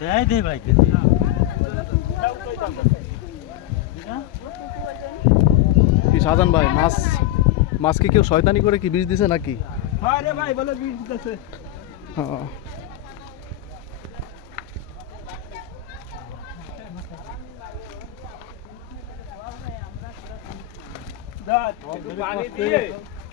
দেয় দে ভাই কি শাহজান ভাই মাছ মাছ কি কেউ শয়তানি করে কি বিষ দিছে নাকি ভাই বলে বিষ দিতেছে হ্যাঁ। দিয়ে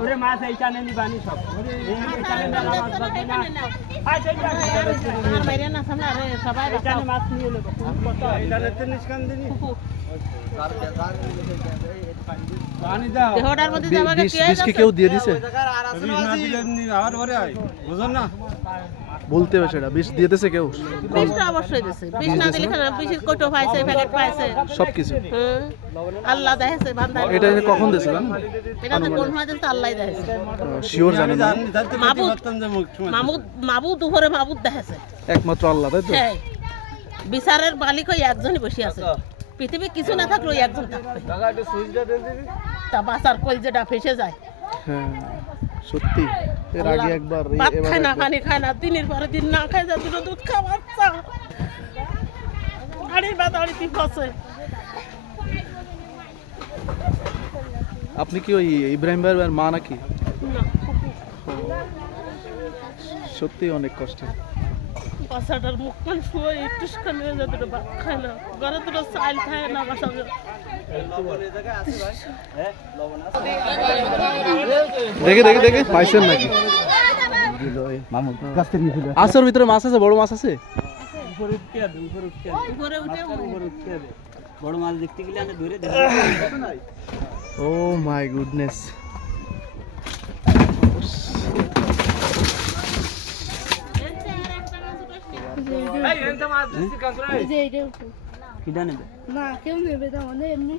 ওরে মাছ এইখানে নিবানি সব। এইখানে মেলা মাছ বাঁধবে না। আচ্ছা, এইখানে এইখানে মাছ নিয়ে নেব। কত? এইখানে তো নিষ্কান দিনি পানি দাও দেহটার মধ্যে বি- কে বিষ কি কেউ দিয়ে দিছে? বিষ না দিলে নি আর পরে আয়। বুঝুন না? বলতে হবে সেটা। বিষ দিয়ে দিছে কেউ? বিষটা অবশ্যই দিছে। বিষ না দিলে খানা বিষ কটো পাইছে প্যাকেট পাইছে। সব কিছু আল্লাহ দেখেছে বান্দা এটা কখন দিছে জানেন এটা তো কোন হয় তো আল্লাহ দেখেছে শিওর জানেন না। মাবুদ মামুদ দুপুরে দেখেছে একমাত্র আল্লাহ তাই তো? হ্যাঁ। বিচারের মালিক ওই একজনই বসে আছে। পৃথিবী কিছু না থাকলে একজন থাকবে। তা বাঁচার কল যেটা ফেসে যায়। হ্যাঁ সত্যি। এর আগে একবার ভাত খায় না। পানি খায় না দিনের পরে দিন না খায় যা দুটো দুধ খাওয়ার চা গাড়ির বাদাড়ি কি বসে আপনি কি ওই ইব্রাহিম ভাইয়ের মা নাকি? সত্যি অনেক কষ্ট। বাসাটার মুখ কান শুয়ে একটু খানে হয়ে যায় দুটো ভাত খায় না ঘরে দুটো চাল খায় না বাসা দেখে দেখে দেখে পাইছেন নাকি? আছে ওর ভিতরে মাছ আছে বড় মাছ আছে? উপরে উঠতে হবে উপরে উঠতে হবে উপরে উঠে। উপরে উঠতে হবে বড় মাছ দেখতে গেলে আমি ধরে ও মাই গুডনেস। কিটা নেবে? না কেউ নেবে তো আমাদের এমনি।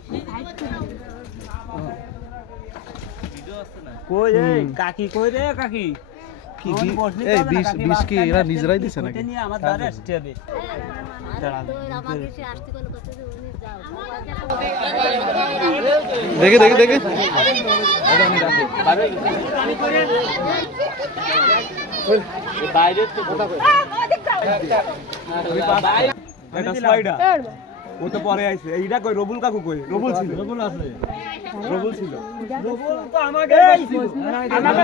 কই রে কাকি কই রে কাকি? কি এই বিষ বিষ কি এরা নিজেরাই দিছে নাকি? নিয়ে আমার দ্বারে আসতে হবে। দেখে দেখে দেখে। এটা স্পাইডার ও তো পরে আইছে এইটা কই রবুল কাকু কই রবুল ছিল রবুল আছে রবুল ছিল রবুল তো আমাকে আমাকে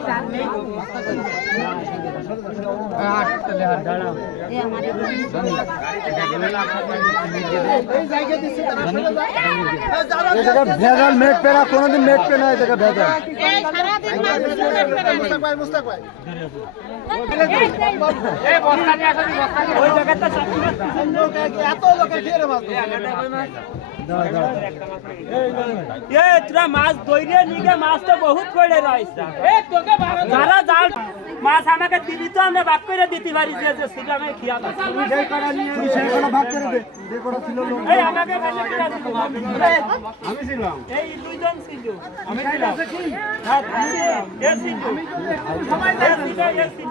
साथ में। ভেজাল মেট পেরা কোনোদিন মেট পে নয় দেখে ভেজাল তোরা মাছ ধরে নিগে মাছ তো বহুত পড়ে রয়েছে। যারা জাল মাছ আমাকে দিবি তো আমরা ভাগ করে দিতে পারি। আমি ছিলাম। এই দুইজন ছিল আমি ছিলাম। হ্যাঁ, তুমি ছিলাম। এ ছিল। এ ছিল,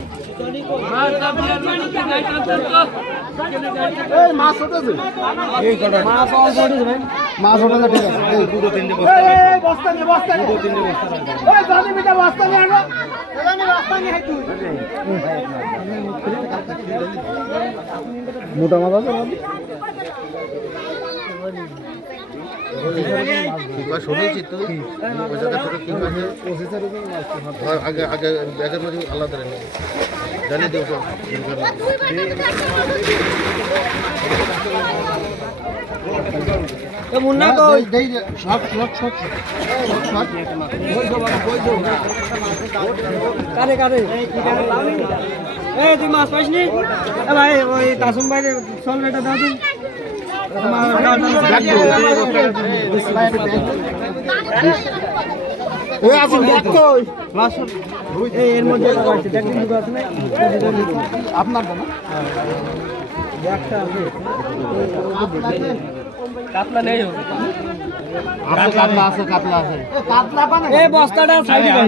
মাছ। হয়, হয়, হয়, আসছো নাকি এই, মোটা মাছ আছে শুনেছি তুই আগে আগে ব্যাগের মধ্যে আলাদা রেখে দেবো মুন্না কই দেই সব সব সব কারে কারে? এই তুই মাছ ভাই ওই তাসুম ভাই চল এটা দাও দিন ওই আসুন দেখ এর মধ্যে আছে আপনার না কাতলা নেই আছে কাতলা আছে কাতলা আছে এই বস্তাটা সাইডে ভাই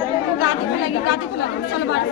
গাড়ি ফেলে গাড়ি ফেলে চলো বাড়ি।